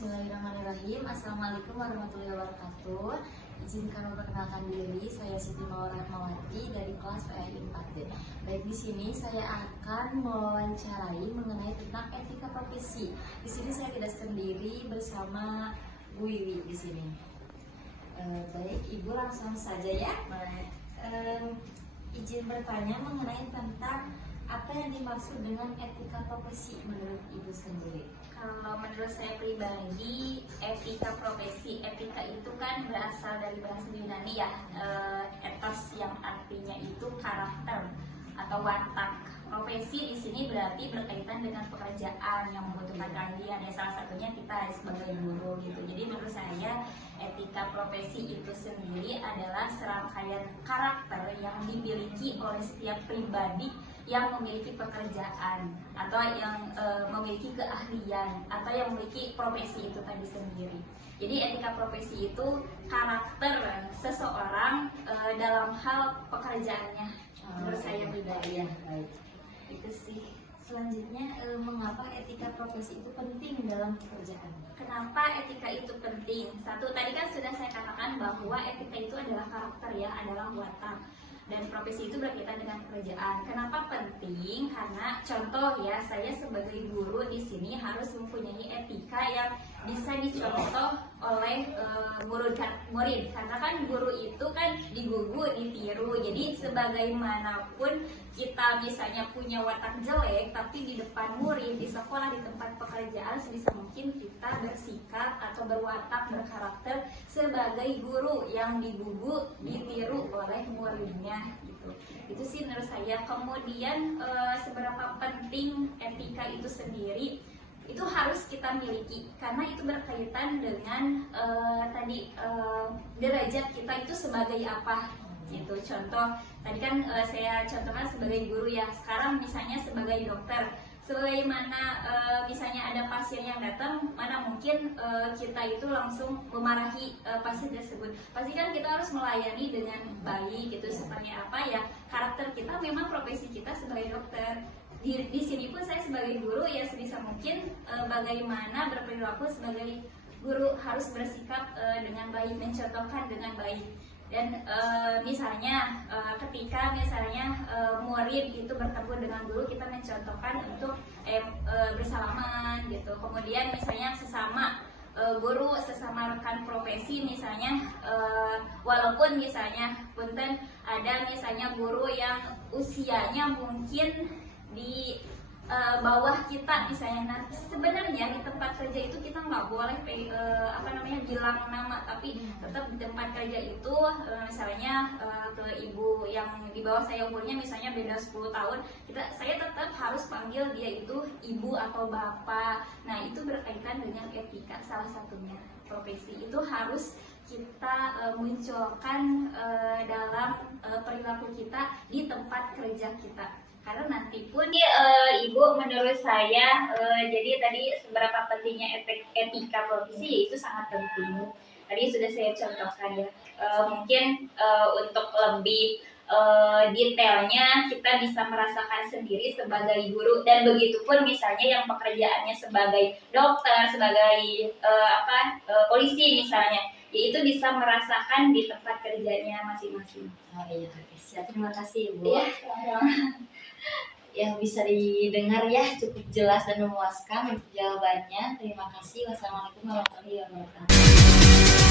Bismillahirrahmanirrahim. Assalamualaikum warahmatullahi wabarakatuh. Izinkan memperkenalkan diri, saya Siti Mawar Rahmawati dari kelas PAI 4D. Baik, di sini saya akan mewawancarai mengenai tentang etika profesi. Di sini saya tidak sendiri, bersama Bu Wiwi di sini. Baik, Ibu langsung saja ya. Izin bertanya mengenai tentang apa yang dimaksud dengan etika profesi menurut Ibu sendiri? Kalau menurut saya pribadi, etika profesi, etika itu kan berasal dari bahasa Yunani ya, ethos yang artinya itu karakter atau watak. Profesi di sini berarti berkaitan dengan pekerjaan yang membutuhkan keahlian, ya salah satunya kita sebagai guru gitu. Jadi menurut saya etika profesi itu sendiri adalah serangkaian karakter yang dimiliki oleh setiap pribadi yang memiliki pekerjaan atau yang memiliki keahlian atau yang memiliki profesi itu tadi sendiri. Jadi etika profesi itu karakter seseorang dalam hal pekerjaannya. Menurut saya pribadi. Ya, baik. Itu sih. Selanjutnya, mengapa etika profesi itu penting dalam pekerjaan? Kenapa etika itu penting? Satu, tadi kan sudah saya katakan bahwa etika itu adalah karakter ya, adalah watak. Dan profesi itu berkaitan dengan pekerjaan. Kenapa penting? Karena contoh ya, saya sebagai guru di sini harus mempunyai etika yang bisa dicontoh oleh murid. Karena kan guru itu kan digugu, ditiru. Jadi sebagaimanapun kita misalnya punya watak jelek, tapi di depan murid, di sekolah, di tempat pekerjaan, sebisa mungkin kita bersikap atau berwatak, berkarakter sebagai guru yang digugu, ditiru oleh muridnya. Itu sih menurut saya. Kemudian seberapa penting etika itu sendiri itu harus kita miliki karena itu berkaitan dengan derajat kita itu sebagai apa gitu. Contoh tadi kan saya contohkan sebagai guru ya, sekarang misalnya sebagai dokter. Sebagaimana misalnya ada pasien yang datang, mana mungkin kita itu langsung memarahi pasien tersebut. Pasti kan kita harus melayani dengan baik gitu. Seperti apa ya karakter kita, memang profesi kita sebagai dokter. Di sini pun saya sebagai guru ya sebisa mungkin bagaimana berperilaku sebagai guru, harus bersikap dengan baik, mencontohkan dengan baik. Dan misalnya ketika misalnya murid itu bertemu dengan guru, kita mencontohkan untuk bersalaman gitu. Kemudian misalnya sesama guru, sesama rekan profesi misalnya, walaupun misalnya punten ada misalnya guru yang usianya mungkin di bawah kita misalnya. Nah, sebenarnya di tempat kerja itu kita nggak boleh bilang nama, tapi tetap di tempat kerja itu misalnya ke ibu yang di bawah saya umurnya misalnya beda 10 tahun, saya tetap harus panggil dia itu ibu atau bapak. Nah, itu berkaitan dengan etika, salah satunya profesi itu harus kita munculkan dalam perilaku kita di tempat kerja kita. Karena nanti pun Ibu menurut saya jadi tadi seberapa pentingnya etika profesi itu sangat penting. Tadi sudah saya contohkan ya. Mungkin untuk lebih detailnya kita bisa merasakan sendiri sebagai guru, dan begitupun misalnya yang pekerjaannya sebagai dokter, sebagai polisi misalnya, yaitu bisa merasakan di tempat kerjanya masing-masing. Oh iya, siap. Terima kasih Bu. Iya. Ya, bisa didengar ya, cukup jelas dan memuaskan untuk jawabannya. Terima kasih. Wassalamualaikum warahmatullahi wabarakatuh.